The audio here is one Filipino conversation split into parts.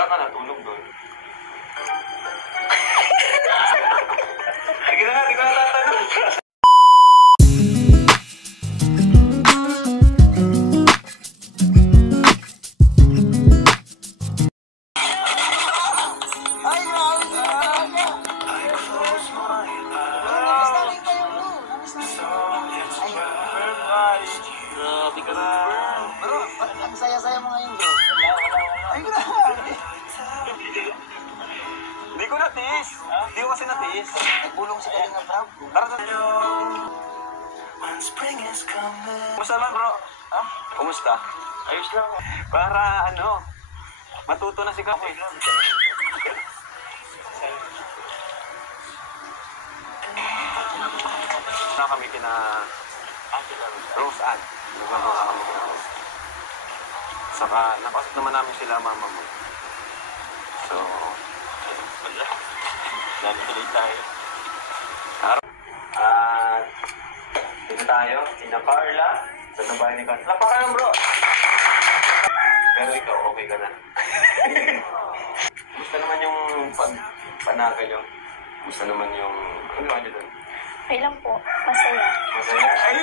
Saan ka natulog doon? Sige na nga, di ko natatanong. Grabe ka na. Bro, ang saya-saya mo ngayon, bro. Ay, grabe. Hindi ko natiis. Hindi ko kasi natiis. Nagulong si Kalinga Prab. Kumusta naman, bro? Ha? Kumusta? Ayos lang. Para matuto na si Kapoy. Na kami kina Rose Ann. Nagmamahal kami kina Rose. Saka napasok naman namin sila mama mo. So, nalituloy tayo. At dito tayo, sina Carla, sa bahay ni Carla. Lapak ka lang, bro! Pero ikaw, okay ka na. Gusto naman yung panaga nyo? Gusto naman yung... Ano naman nyo doon? Okay lang po. Masaya. Masaya? Ay!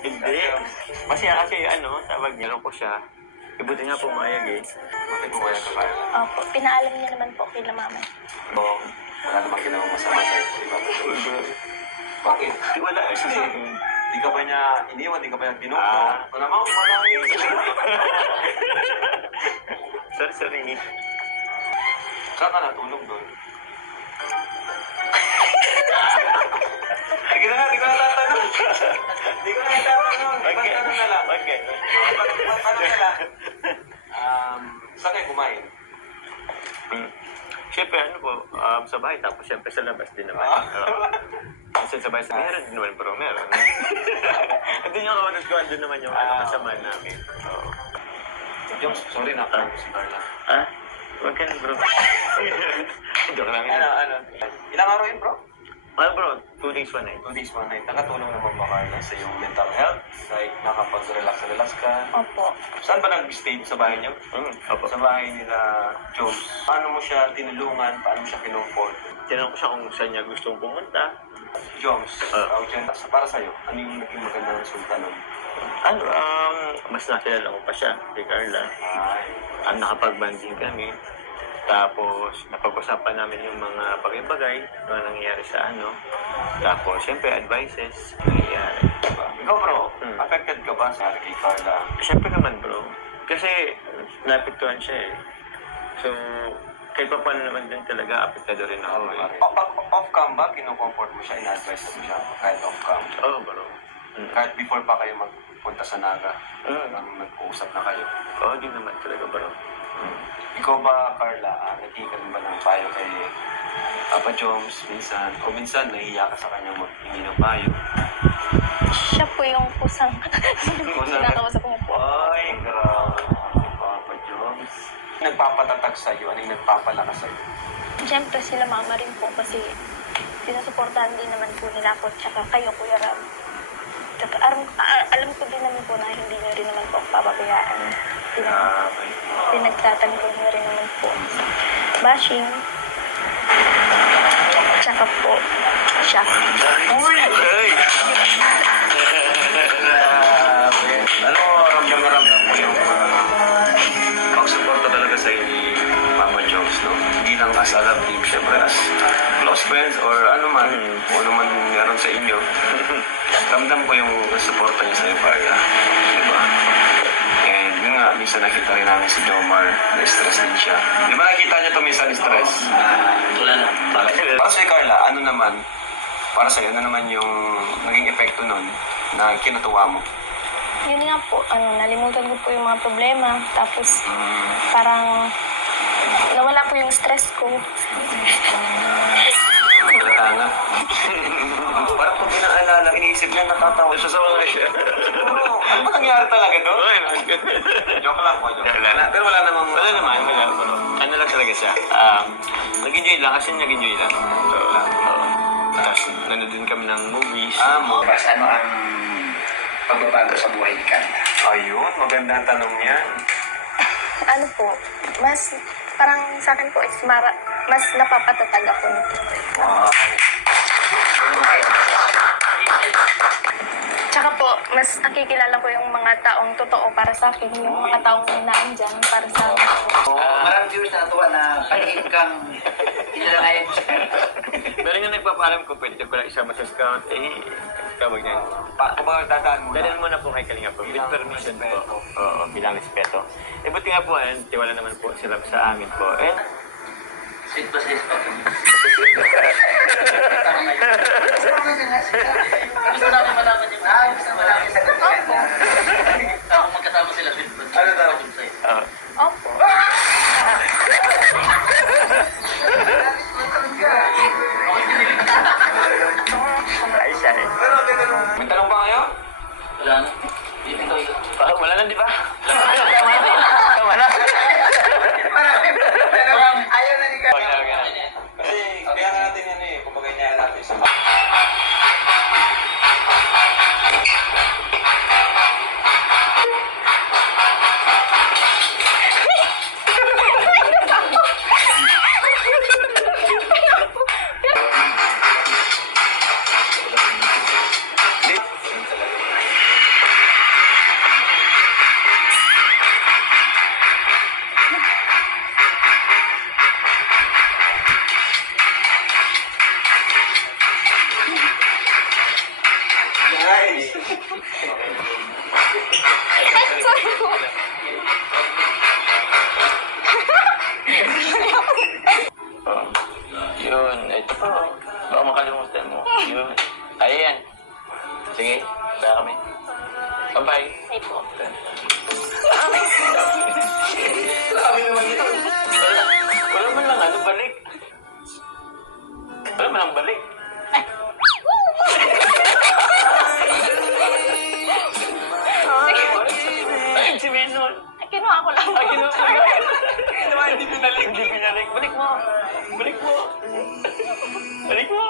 Hindi. Masaya kasi tawag niya ko siya. Ibuti nga pumayag eh. Bakit pumayag ka kaya? Opo. Pinaalam niya naman po kay mama. Oo. Wala namang ginawang masama sa'yo. Diba? Bakit? Wala kasi. Di ka ba niya iniwan? Di ka ba niya ginuto? Wala mo, kumalangin. Sorry. Saan ka natulog doon? Sige na nga, di ko natatanong. Di ko natatanong. Ipatanong na lang. Bakit? Ipatanong na lang. Saan kayo kumain? Siyempre sa bahay tapos siyempre sa labas din naman. Kasi sa bahay meron din naman pero meron. Hindi nyo kawanag ko andun naman yung kasama namin. Jones, sorry na. Si Carla. Huwag ka na bro. Joke lang yun. Ilang araw yun, bro? Bro, 2 days, 1 night. 2 days, 1 night. Nakatulong naman ba Carla sa iyong mental health? Like, nakapag-relax ka? Opo. Saan ba nag-stay sa bahay niyo? Opo. Sa bahay nila, Jones. Paano mo siya tinulungan? Paano mo siya kinumport? Tinanong ko siya kung saan niya gustong pumunta. Jones, para sa'yo, ano yung naging magandang resulta nun? Mas nakilala ko pa siya, kay Carla. Ay, Nakapag-banding kami. Tapos, napag-usapan namin yung mga bagay-bagay na nangyayari sa Tapos, siyempre, advices nangyayari. ikaw bro, affected ka ba sa kay Carla? Siyempre naman, bro. Kasi, napiktuhan siya eh. So, kahit pa paano naman din talaga, apektado rin ako eh. Pag off-cam ba, kinukomfort mo siya, in-advise mo siya kahit off-cam? Oo, bro. Kahit before pa kayo magpunta sa Naga, nag-uusap na kayo? Oo, din naman talaga, bro. Ikaw ba, Carla, naghihikan ba ng payo kay Papa Joms minsan? O minsan, nahihiya ka sa kanya maghingi ng payo? Siya po yung kusang kinakausap niya po. Ay, grabe si Papa Joms. Nagpapatatag sa'yo? Ano yung nagpapalakas sa'yo? Siyempre sila mama rin po kasi sinusuportahan din naman po nila ako tsaka kayo, Kuya Ram. Tsaka alam ko din naman po na hindi nyo rin naman po ako pababayaan. Pinagtatanggol nyo rin naman po sa bashing. Tsaka po, siya. Uy! Hey! Ano, ramdam mo yung pagsuporta talaga sa ni Mama Jones, no? Hindi lang as a love team, syempre as close friends or ano man, kung ano man meron sa inyo. Ramdam ko yung suporta niya sa iyo, Carla. Diba? And yun nga, minsan nakita rin namin si Jomar, na-stress din siya. Di ba nakita niya ito minsan stress? Wala na. Para sa'yo, Carla, ano naman, para sa'yo, ano naman yung naging epekto nun na kinatuwa mo? Yun nga po, nalimutan ko po yung mga problema. Tapos, parang nawala po yung stress ko. Tanga. Parang kung pinaalala, iniisip niya, natatawa siya sa mga siya. Ano ba nangyari talaga doon? Joke lang po, joke. Pero wala namang... Wala naman. Ano lang talaga siya. Nag-enjoy lang kasi nag-enjoy lang. Tapos nanood din kami ng movies. Movies. Ano ang pagbabago sa buhay ni Carla? Ayun, magandang tanong yan. ano po, mas, parang sa akin po is mas napapatatag ako nito. Tsaka po, mas nakikilala ko yung mga taong totoo para sa akin, yung mga taong naandyan para sa akin. Maraming viewers na natuwa na pag-iim kang inilalayan mo siya. Pero yung nagpapalam ko, pwede ko lang isama sa scout, tawag niya. Kumbaga dadaan mo Dadaan muna po kay Kalinga po. With permission po. Oo, bilang respeto. Buti nga po, tiwala naman po sila sa amin po. Sweet ba siya? Gusto namin malaman yung gusto malaman yung sagot. Ako magkasama sila sweet ba? Ano daw? Opo. Ay, siya eh. May tanong ba kayo? Wala na. Wala na, di ba? Tama na. Ayaw na ni Huwag na, huwag na. Kasi kaya nga natin yan eh. Kumbaga niya natin sa Sorry po. Yun, ito po. Baka makalimutan mo. Yun. Ayan. Sige, baka kami. Bye-bye. Ay po. Wala man lang ano, balik. Wala man lang balik. Ay, si Minon. Kinuha ko lang. Ay, hindi binalik. Hindi binalik. Balik mo. Balik mo. Balik mo.